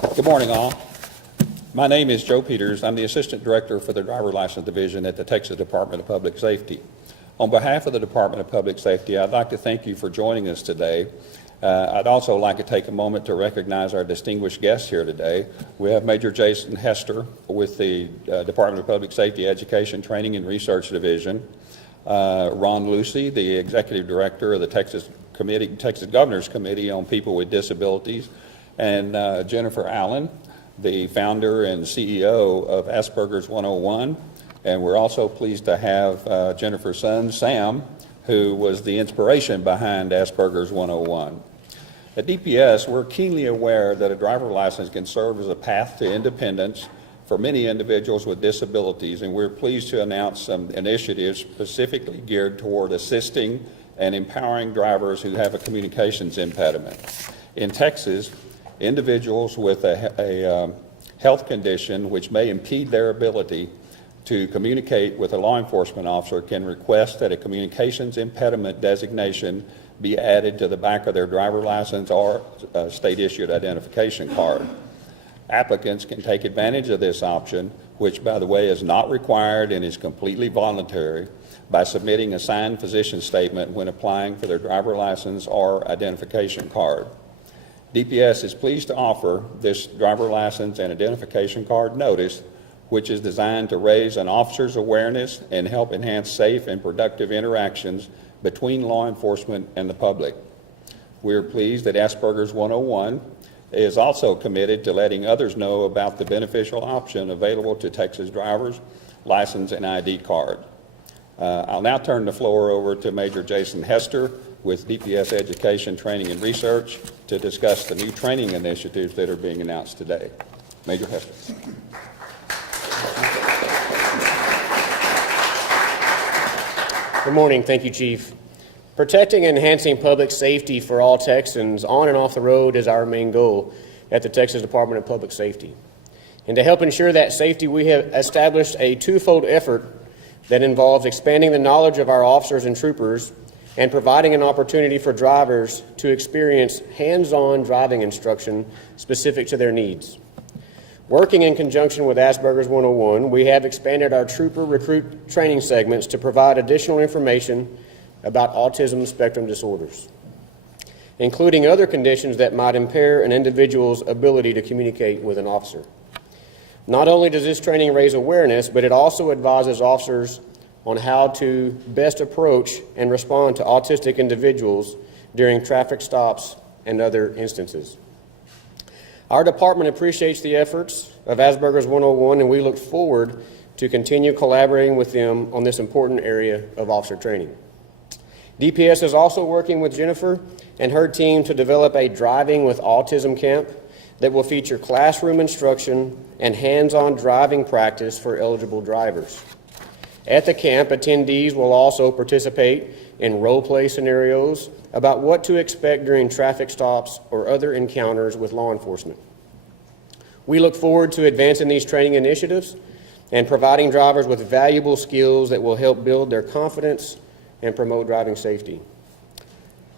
Good morning, all. My name is Joe Peters. I'm the Assistant Director for the Driver License Division at the Texas Department of Public Safety. On behalf of the Department of Public Safety, I'd like to thank you for joining us today. I'd also like to take a moment to recognize our distinguished guests here today. We have Major Jason Hester with the Department of Public Safety Education, Training, and Research Division, Ron Lucy, the Executive Director of the Texas Governor's Committee on People with Disabilities, and Jennifer Allen, the founder and CEO of Asperger's 101. And we're also pleased to have Jennifer's son, Sam, who was the inspiration behind Asperger's 101. At DPS, we're keenly aware that a driver license can serve as a path to independence for many individuals with disabilities, and we're pleased to announce some initiatives specifically geared toward assisting and empowering drivers who have a communications impediment. In Texas, individuals with a health condition which may impede their ability to communicate with a law enforcement officer can request that a communications impediment designation be added to the back of their driver license or state-issued identification card. Applicants can take advantage of this option, which, by the way, is not required and is completely voluntary, by submitting a signed physician statement when applying for their driver license or identification card. DPS is pleased to offer this driver license and identification card notice, which is designed to raise an officer's awareness and help enhance safe and productive interactions between law enforcement and the public. We are pleased that Asperger's 101 is also committed to letting others know about the beneficial option available to Texas drivers, license, and ID card. I'll now turn the floor over to Major Jason Hester with DPS Education, Training, and Research to discuss the new training initiatives that are being announced today. Major Hester. Good morning. Thank you, Chief. Protecting and enhancing public safety for all Texans on and off the road is our main goal at the Texas Department of Public Safety. And to help ensure that safety, we have established a twofold effort that involves expanding the knowledge of our officers and troopers and providing an opportunity for drivers to experience hands-on driving instruction specific to their needs. Working in conjunction with Asperger's 101, we have expanded our trooper recruit training segments to provide additional information about autism spectrum disorders, including other conditions that might impair an individual's ability to communicate with an officer. Not only does this training raise awareness, but it also advises officers on how to best approach and respond to autistic individuals during traffic stops and other instances. Our department appreciates the efforts of Asperger's 101, and we look forward to continue collaborating with them on this important area of officer training. DPS is also working with Jennifer and her team to develop a Driving with Autism camp that will feature classroom instruction and hands-on driving practice for eligible drivers. At the camp, attendees will also participate in role-play scenarios about what to expect during traffic stops or other encounters with law enforcement. We look forward to advancing these training initiatives and providing drivers with valuable skills that will help build their confidence and promote driving safety.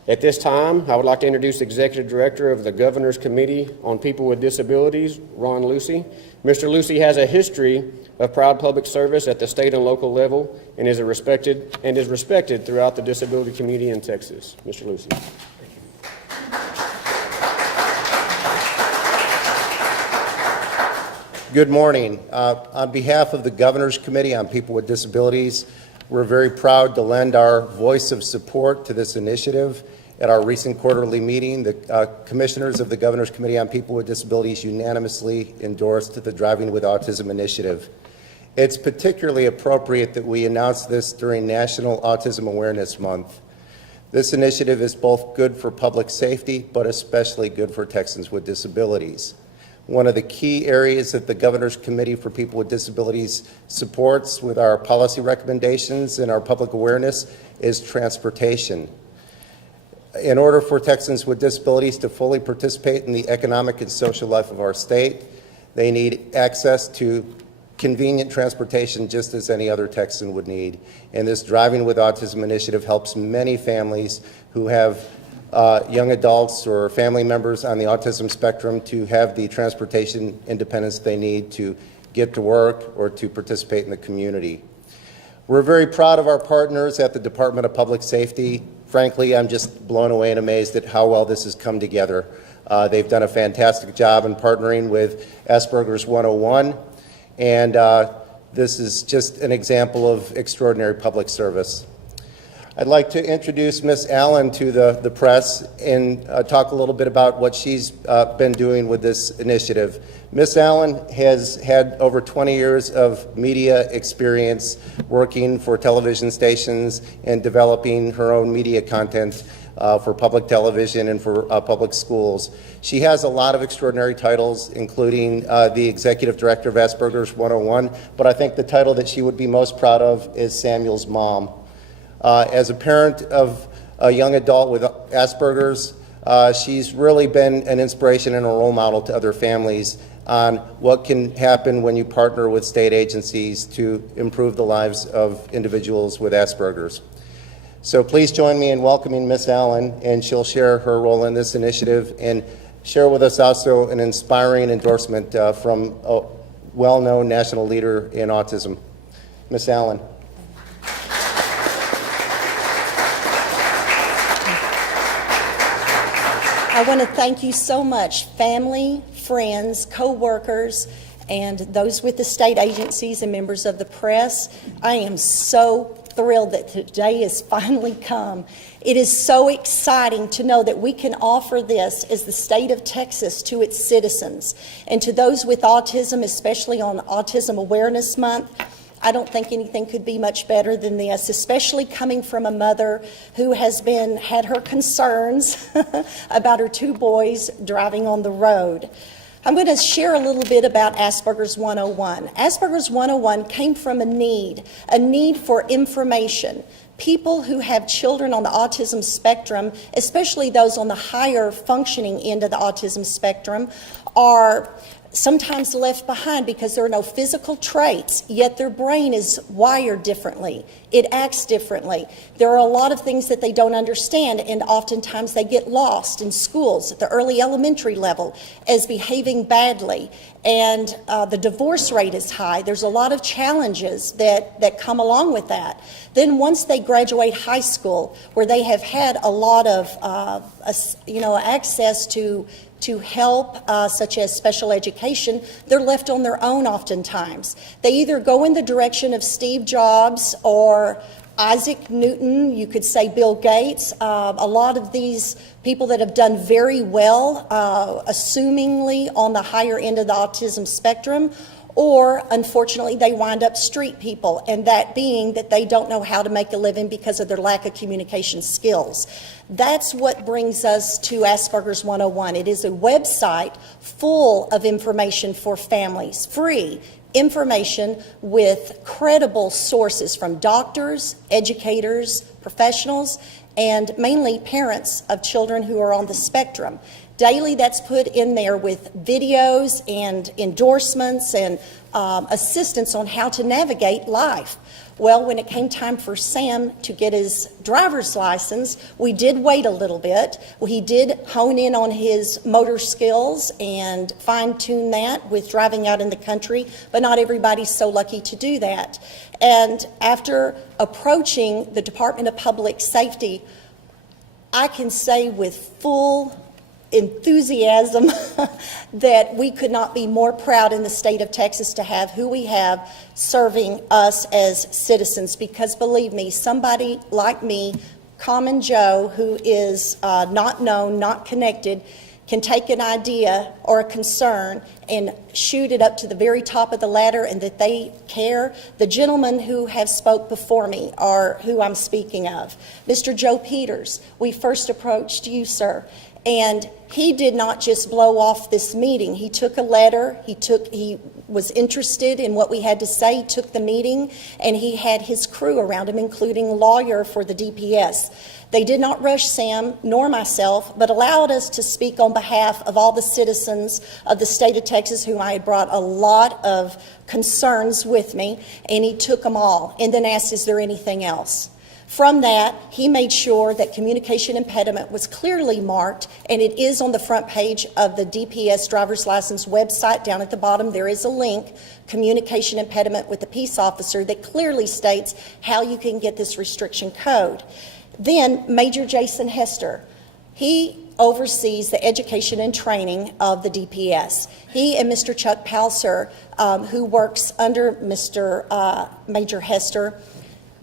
At this time, I would like to introduce Executive Director of the Governor's Committee on People with Disabilities, Ron Lucy. Mr. Lucy has a history of proud public service at the state and local level and is respected throughout the disability community in Texas. Mr. Lucy. Good morning. On behalf of the Governor's Committee on People with Disabilities, we're very proud to lend our voice of support to this initiative. At our recent quarterly meeting, the commissioners of the Governor's Committee on People with Disabilities unanimously endorsed the Driving with Autism initiative. It's particularly appropriate that we announce this during National Autism Awareness Month. This initiative is both good for public safety, but especially good for Texans with disabilities. One of the key areas that the Governor's Committee for People with Disabilities supports with our policy recommendations and our public awareness is transportation. In order for Texans with disabilities to fully participate in the economic and social life of our state, they need access to convenient transportation just as any other Texan would need. And this Driving with Autism initiative helps many families who have young adults or family members on the autism spectrum to have the transportation independence they need to get to work or to participate in the community. We're very proud of our partners at the Department of Public Safety. Frankly, I'm just blown away and amazed at how well this has come together. They've done a fantastic job in partnering with Asperger's 101, and this is just an example of extraordinary public service. I'd like to introduce Ms. Allen to the press and talk a little bit about what she's been doing with this initiative. Ms. Allen has had over 20 years of media experience working for television stations and developing her own media content for public television and for public schools. She has a lot of extraordinary titles, including the Executive Director of Asperger's 101, but I think the title that she would be most proud of is Samuel's mom. As a parent of a young adult with Asperger's, she's really been an inspiration and a role model to other families on what can happen when you partner with state agencies to improve the lives of individuals with Asperger's. So please join me in welcoming Ms. Allen, and she'll share her role in this initiative and share with us also an inspiring endorsement from a well-known national leader in autism. Ms. Allen. I want to thank you so much, family, friends, co-workers, and those with the state agencies and members of the press. I am so thrilled that today has finally come. It is so exciting to know that we can offer this as the state of Texas to its citizens. And to those with autism, especially on Autism Awareness Month, I don't think anything could be much better than this, especially coming from a mother who has had her concerns about her two boys driving on the road. I'm going to share a little bit about Asperger's 101. Asperger's 101 came from a need for information. People who have children on the autism spectrum, especially those on the higher functioning end of the autism spectrum, are sometimes left behind because there are no physical traits, yet their brain is wired differently. It acts differently. There are a lot of things that they don't understand, and oftentimes they get lost in schools at the early elementary level as behaving badly. And the divorce rate is high. There's a lot of challenges that come along with that. Then once they graduate high school, where they have had a lot of access to help, such as special education, they're left on their own oftentimes. They either go in the direction of Steve Jobs or Isaac Newton, you could say Bill Gates, a lot of these people that have done very well, assumingly on the higher end of the autism spectrum, or unfortunately they wind up street people, and that being that they don't know how to make a living because of their lack of communication skills. That's what brings us to Asperger's 101. It is a website full of information for families, free information with credible sources from doctors, educators, professionals, and mainly parents of children who are on the spectrum. Daily, that's put in there with videos and endorsements and assistance on how to navigate life. Well, when it came time for Sam to get his driver's license, we did wait a little bit. He did hone in on his motor skills and fine-tune that with driving out in the country, but not everybody's so lucky to do that. And after approaching the Department of Public Safety, I can say with full enthusiasm that we could not be more proud in the state of Texas to have who we have serving us as citizens, because believe me, somebody like me, common Joe, who is not known, not connected, can take an idea or a concern and shoot it up to the very top of the ladder, and that they care. The gentlemen who have spoke before me are who I'm speaking of. Mr. Joe Peters, we first approached you, sir, and he did not just blow off this meeting. He took a letter, he was interested in what we had to say, he took the meeting, and he had his crew around him, including a lawyer for the DPS. They did not rush Sam nor myself, but allowed us to speak on behalf of all the citizens of the state of Texas, whom I had brought a lot of concerns with me, and he took them all and then asked, is there anything else? From that, he made sure that communication impediment was clearly marked, and it is on the front page of the DPS driver's license website. Down at the bottom, there is a link, communication impediment with the peace officer, that clearly states how you can get this restriction code. Then Major Jason Hester, he oversees the education and training of the DPS. He and Mr. Chuck Palser, who works under Mr. Major Hester,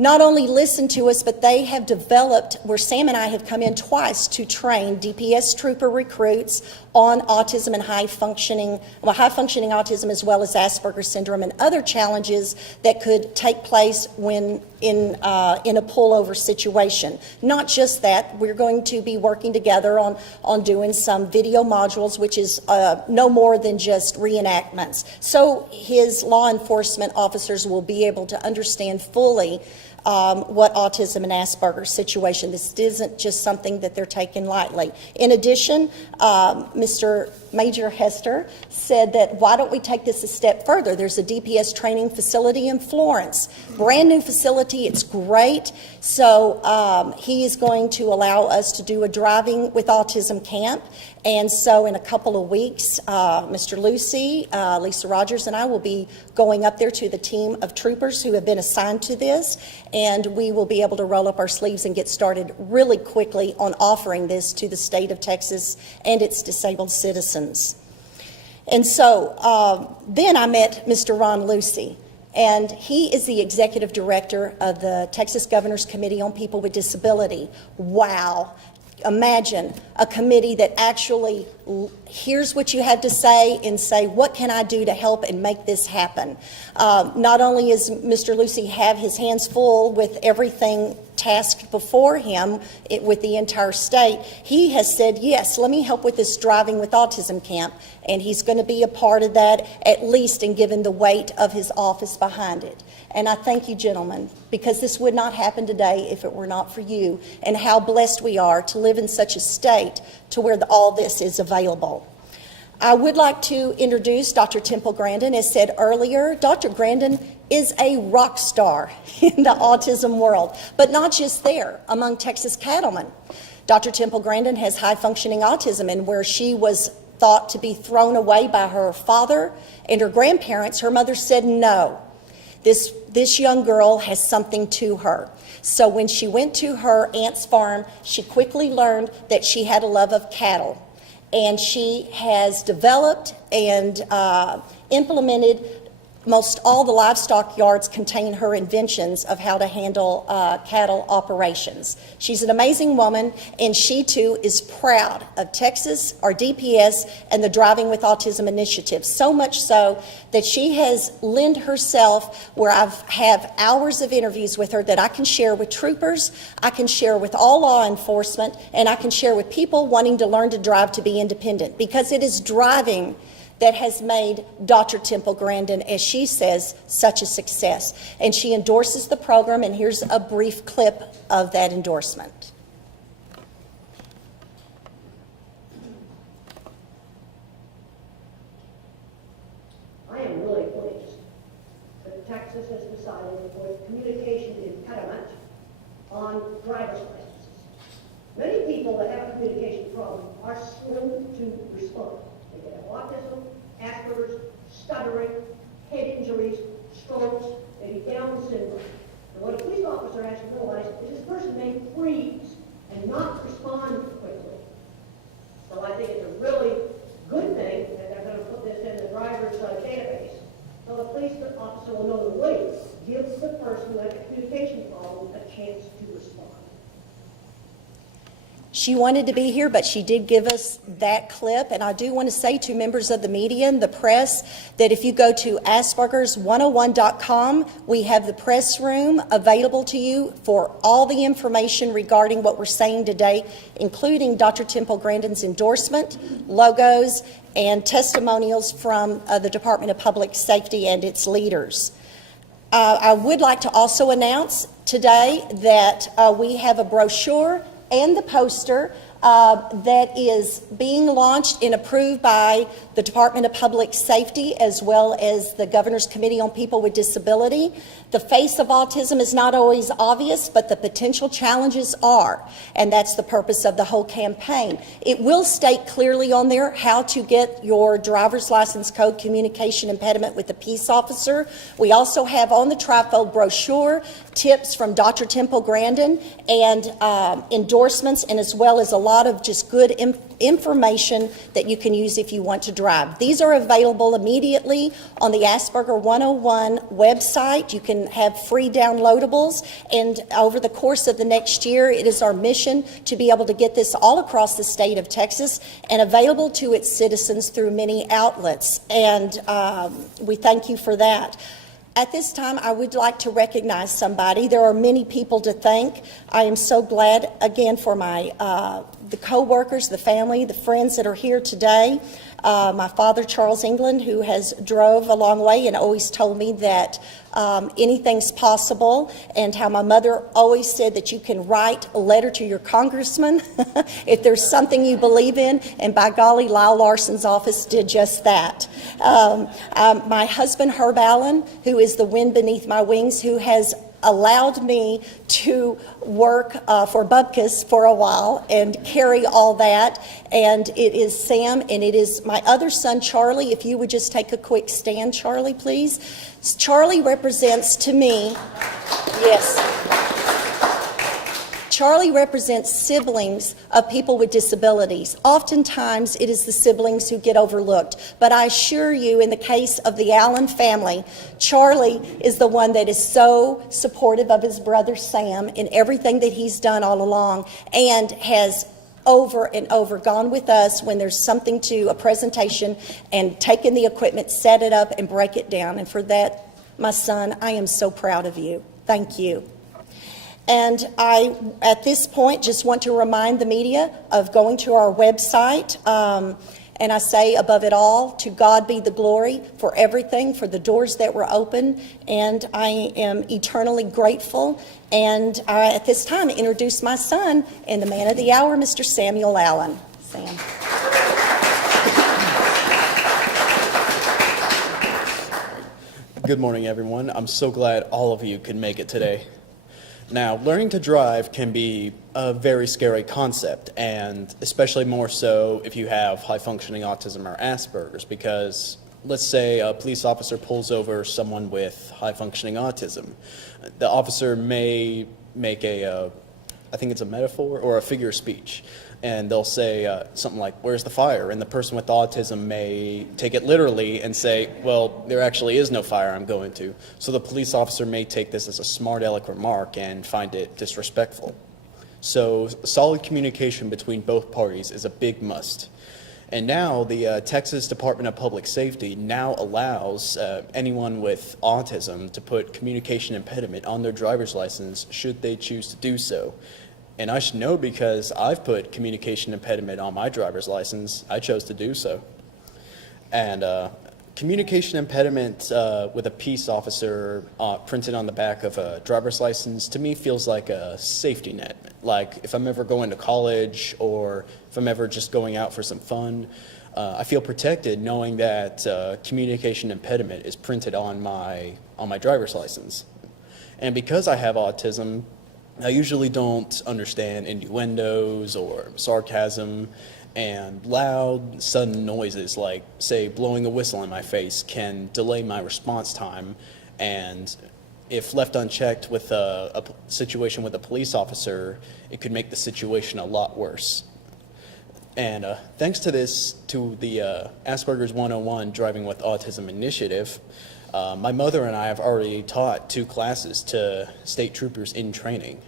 not only listen to us, but they have developed, where Sam and I have come in twice to train DPS trooper recruits on autism and high-functioning autism, as well as Asperger's syndrome and other challenges that could take place when in a pullover situation. Not just that, we're going to be working together on doing some video modules, which is no more than just reenactments. So his law enforcement officers will be able to understand fully what autism and Asperger's situation. This isn't just something that they're taking lightly. In addition, Mr. Major Hester said that why don't we take this a step further? There's a DPS training facility in Florence, brand new facility. It's great. So he is going to allow us to do a driving with autism camp. And so in a couple of weeks, Mr. Lucy, Lisa Rogers, and I will be going up there to the team of troopers who have been assigned to this, and we will be able to roll up our sleeves and get started really quickly on offering this to the state of Texas and its disabled citizens. And so then I met Mr. Ron Lucy, and he is the executive director of the Texas Governor's Committee on People with Disability. Wow. Imagine a committee that actually hears what you have to say and say, what can I do to help and make this happen? Not only does Mr. Lucy have his hands full with everything tasked before him with the entire state, he has said, yes, let me help with this driving with autism camp, and he's going to be a part of that, at least in given the weight of his office behind it. And I thank you, gentlemen, because this would not happen today if it were not for you, and how blessed we are to live in such a state to where all this is available. I would like to introduce Dr. Temple Grandin. As said earlier, Dr. Grandin is a rock star in the autism world, but not just there, among Texas cattlemen. Dr. Temple Grandin has high-functioning autism, and where she was thought to be thrown away by her father and her grandparents, her mother said no. This young girl has something to her. So when she went to her aunt's farm, she quickly learned that she had a love of cattle. And she has developed and implemented most all the livestock yards contain her inventions of how to handle cattle operations. She's an amazing woman, and she too is proud of Texas, our DPS, and the Driving with Autism initiative. So much so that she has lent herself, where I have hours of interviews with her that I can share with troopers, I can share with all law enforcement, and I can share with people wanting to learn to drive to be independent, because it is driving that has made Dr. Temple Grandin, as she says, such a success. And she endorses the program, and here's a brief clip of that endorsement. I am really pleased that Texas has decided to put communication impediment on driver's licenses. Many people that have a communication problem are slow to respond. They have autism, Asperger's, stuttering, head injuries, strokes, maybe Down syndrome. And what a police officer has to realize is this person may freeze and not respond quickly. So I think it's a really good thing that they're going to put this in the driver's database, so the police officer will know the way, gives the person who has a communication problem a chance to respond. She wanted to be here, but she did give us that clip. And I do want to say to members of the media and the press that if you go to aspergers101.com, we have the press room available to you for all the information regarding what we're saying today, including Dr. Temple Grandin's endorsement, logos, and testimonials from the Department of Public Safety and its leaders. I would like to also announce today that we have a brochure and the poster that is being launched and approved by the Department of Public Safety as well as the Governor's Committee on People with Disability. The face of autism is not always obvious, but the potential challenges are, and that's the purpose of the whole campaign. It will state clearly on there how to get your driver's license code communication impediment with the peace officer. We also have on the trifold brochure tips from Dr. Temple Grandin and endorsements, and as well as a lot of just good information that you can use if you want to drive. These are available immediately on the Asperger 101 website. You can have free downloadables, and over the course of the next year, it is our mission to be able to get this all across the state of Texas and available to its citizens through many outlets, and we thank you for that. At this time, I would like to recognize somebody. There are many people to thank. I am so glad, again, for my the co-workers, the family, the friends that are here today. My father, Charles England, who has drove a long way and always told me that anything's possible, and how my mother always said that you can write a letter to your congressman if there's something you believe in, and by golly, Lyle Larson's office did just that. My husband, Herb Allen, who is the wind beneath my wings, who has allowed me to work for Bubkus for a while and carry all that. And it is Sam, and it is my other son, Charlie. If you would just take a quick stand, Charlie, please. Charlie represents to me, yes. Charlie represents siblings of people with disabilities. Oftentimes, it is the siblings who get overlooked. But I assure you, in the case of the Allen family, Charlie is the one that is so supportive of his brother Sam in everything that he's done all along, and has over and over gone with us when there's something to a presentation and taken the equipment, set it up, and break it down. And for that, my son, I am so proud of you. Thank you. And I, at this point, just want to remind the media of going to our website. And I say, above it all, to God be the glory for everything, for the doors that were open. And I am eternally grateful. And I, at this time, introduce my son and the man of the hour, Mr. Samuel Allen. Sam. Good morning, everyone. I'm so glad all of you could make it today. Now, learning to drive can be a very scary concept, and especially more so if you have high-functioning autism or Asperger's, because let's say a police officer pulls over someone with high-functioning autism. The officer may make I think it's a metaphor or a figure of speech, and they'll say something like, "Where's the fire?" And the person with autism may take it literally and say, "Well, there actually is no fire I'm going to." So the police officer may take this as a smart aleck remark and find it disrespectful. So solid communication between both parties is a big must. And now the Texas Department of Public Safety now allows anyone with autism to put communication impediment on their driver's license should they choose to do so. And I should know because I've put communication impediment on my driver's license. I chose to do so. And communication impediment with a peace officer printed on the back of a driver's license, to me, feels like a safety net. Like if I'm ever going to college or if I'm ever just going out for some fun, I feel protected knowing that communication impediment is printed on my driver's license. And because I have autism, I usually don't understand innuendos or sarcasm, and loud, sudden noises like, say, blowing a whistle in my face can delay my response time, and if left unchecked with a situation with a police officer, it could make the situation a lot worse. And thanks to the Asperger's 101 Driving with Autism initiative, my mother and I have already taught 2 classes to state troopers in training.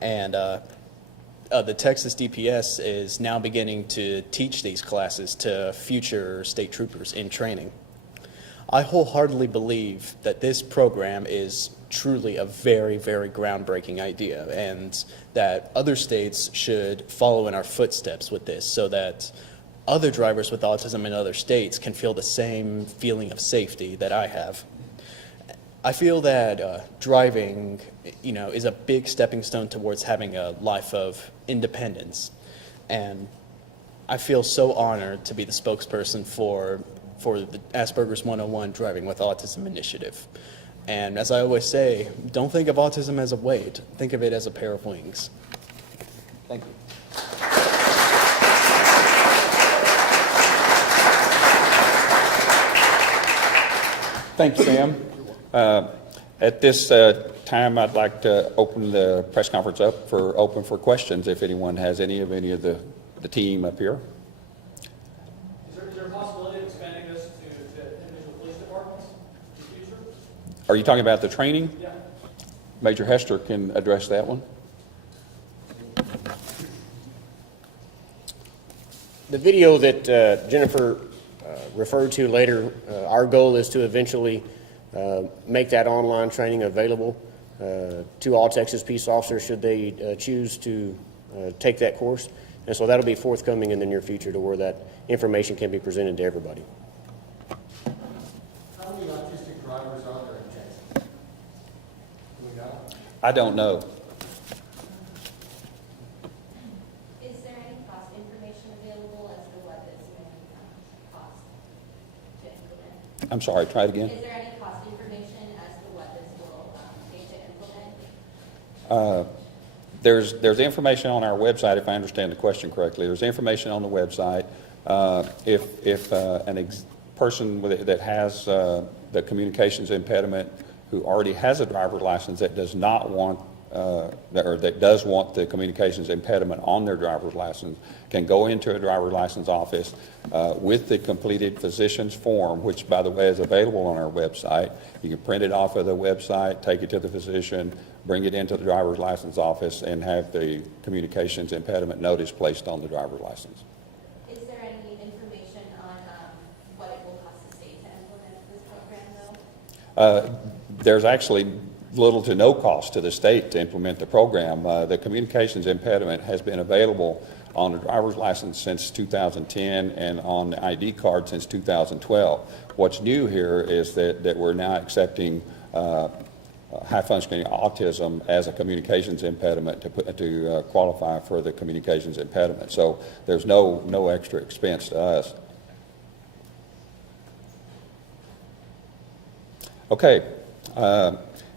And the Texas DPS is now beginning to teach these classes to future state troopers in training. I wholeheartedly believe that this program is truly a very, very groundbreaking idea, and that other states should follow in our footsteps with this so that other drivers with autism in other states can feel the same feeling of safety that I have. I feel that driving, is a big stepping stone towards having a life of independence. And I feel so honored to be the spokesperson for the Asperger's 101 Driving with Autism initiative. And as I always say, don't think of autism as a weight. Think of it as a pair of wings. Thank you. Thanks, Sam. At this time, I'd like to open the press conference up open for questions if anyone has any of the team up here. Is there a possibility of expanding this to individual police departments in the future? Are you talking about the training? Yeah. Major Hester can address that one. The video that Jennifer referred to later, our goal is to eventually make that online training available to all Texas peace officers should they choose to take that course. And so that'll be forthcoming in the near future to where that information can be presented to everybody. How many autistic drivers are there in Texas? Do we know? I don't know. Is there any cost information available as to what this may cost to implement? I'm sorry, try it again. Is there any cost information as to what this will take to implement? There's information on our website, if I understand the question correctly. There's information on the website. If person that has the communications impediment who already has a driver's license that does not want that does want the communications impediment on their driver's license can go into a driver's license office with the completed physician's form, which, by the way, is available on our website. You can print it off of the website, take it to the physician, bring it into the driver's license office, and have the communications impediment notice placed on the driver's license. Is there any information on what it will cost the state to implement this program, though? There's actually little to no cost to the state to implement the program. The communications impediment has been available on the driver's license since 2010 and on the ID card since 2012. What's new here is that we're now accepting high-functioning autism as a communications impediment to qualify for the communications impediment. So there's no extra expense to us. Okay.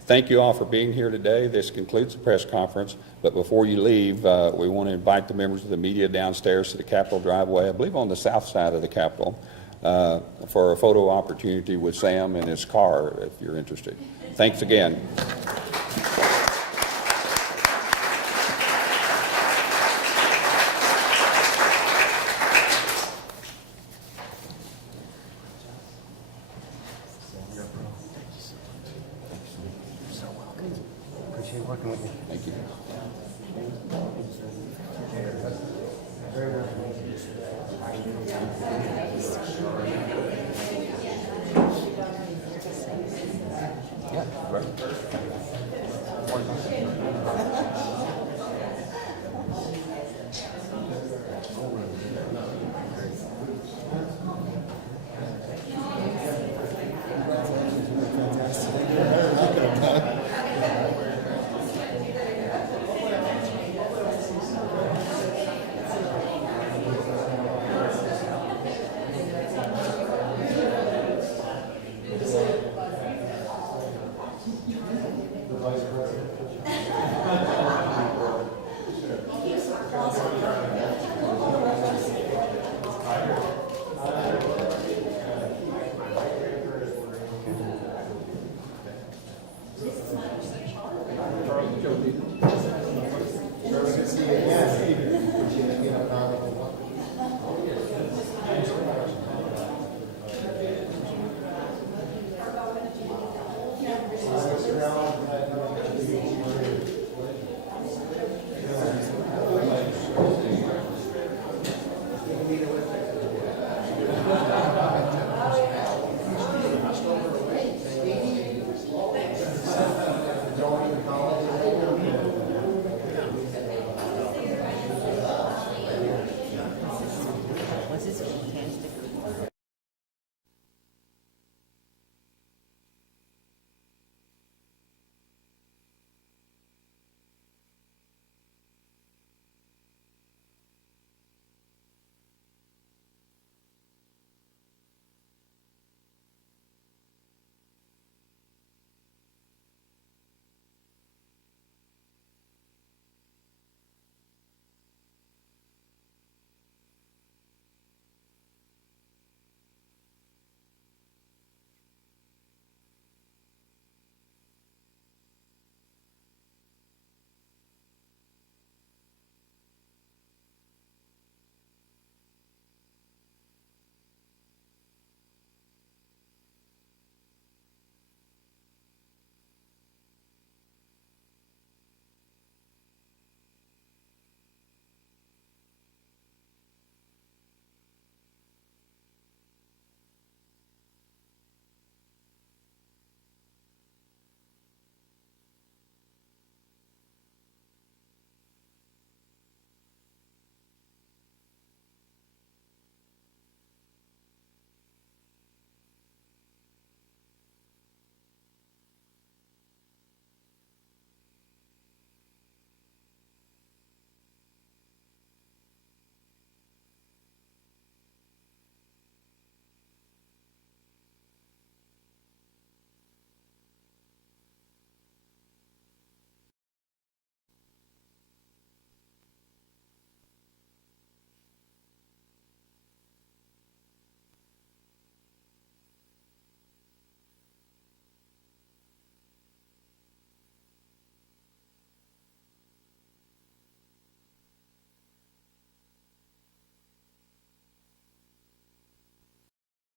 Thank you all for being here today. This concludes the press conference. But before you leave, we want to invite the members of the media downstairs to the Capitol driveway, I believe on the south side of the Capitol, for a photo opportunity with Sam in his car, if you're interested. Thanks again. Appreciate working with you. Thank you. Yeah, right.